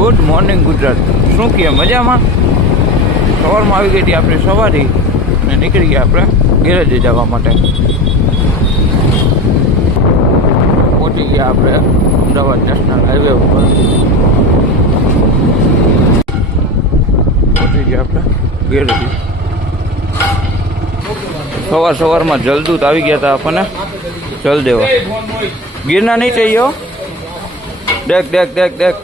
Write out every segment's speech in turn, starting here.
Good morning Gujarat. શું કહે મજામાં? સવારમાં આવી ગઈ હતી આપણે સવારી અને નીકળી ગયા આપણે ગેરેજે જવા માટે. પહોંચી ગયા આપણે અમદાવાદ નેશનલ હાઈવે ઉપર. પહોંચી ગયા આપણે ગેરેજે. સવારમાં જલદૂત આવી ગયા હતા આપણને જલ દેવા. गिरना नहीं चाहिए हो. देख देख देख देख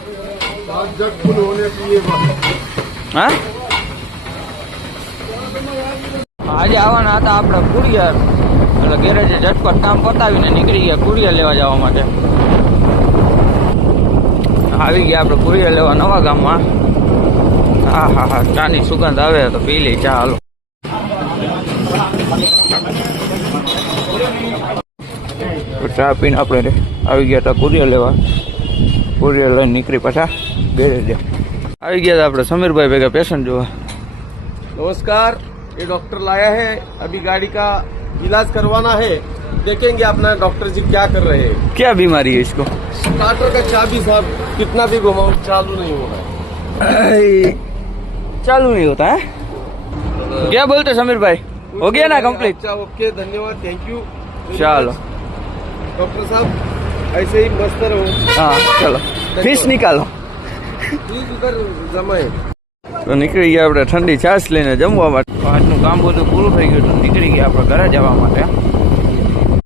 हाँ આજે આવવાના હતા આપણે કુરિયર, એટલે ગેરેજે ઝટપટ કામ પતાવીને નીકળી ગયા કુરિયર લેવા જવા માટે. આવી ગયા આપણે કુરિયર લેવા નવા ગામમાં. હા હા હા, ચાની સુગંધ આવે તો પી લઈ ચા. હાલો ચા પીને આપણે આવી ગયા હતા કુરિયર લેવા. કુરિયર લઈને નીકળી પાછા ગેરેજે. આવી ગયા હતા આપણે સમીરભાઈ ભેગા પેશન્ટ જોવા. नमस्कार, ये डॉक्टर लाया है, अभी गाड़ी का इलाज करवाना है. देखेंगे अपना डॉक्टर जी क्या कर रहे हैं. क्या बीमारी है इसको? स्टार्टर का चाबी साहब कितना भी घुमाओ चालू नहीं हो रहा है. चालू नहीं होता है. क्या बोलते समीर भाई? हो गया ना कंप्लीट? अच्छा, ओके, धन्यवाद, थैंक यू. चलो डॉक्टर साहब ऐसे ही मस्त रहो. हाँ चलो फीस निकालो. प्लीज उधर जमाए. તો નીકળી ગયા આપણે ઠંડી છાશ લઈને જમવા માટે. આજનું કામ બધું પૂરું થઈ ગયું તો નીકળી ગયા આપણે ઘરે જવા માટે.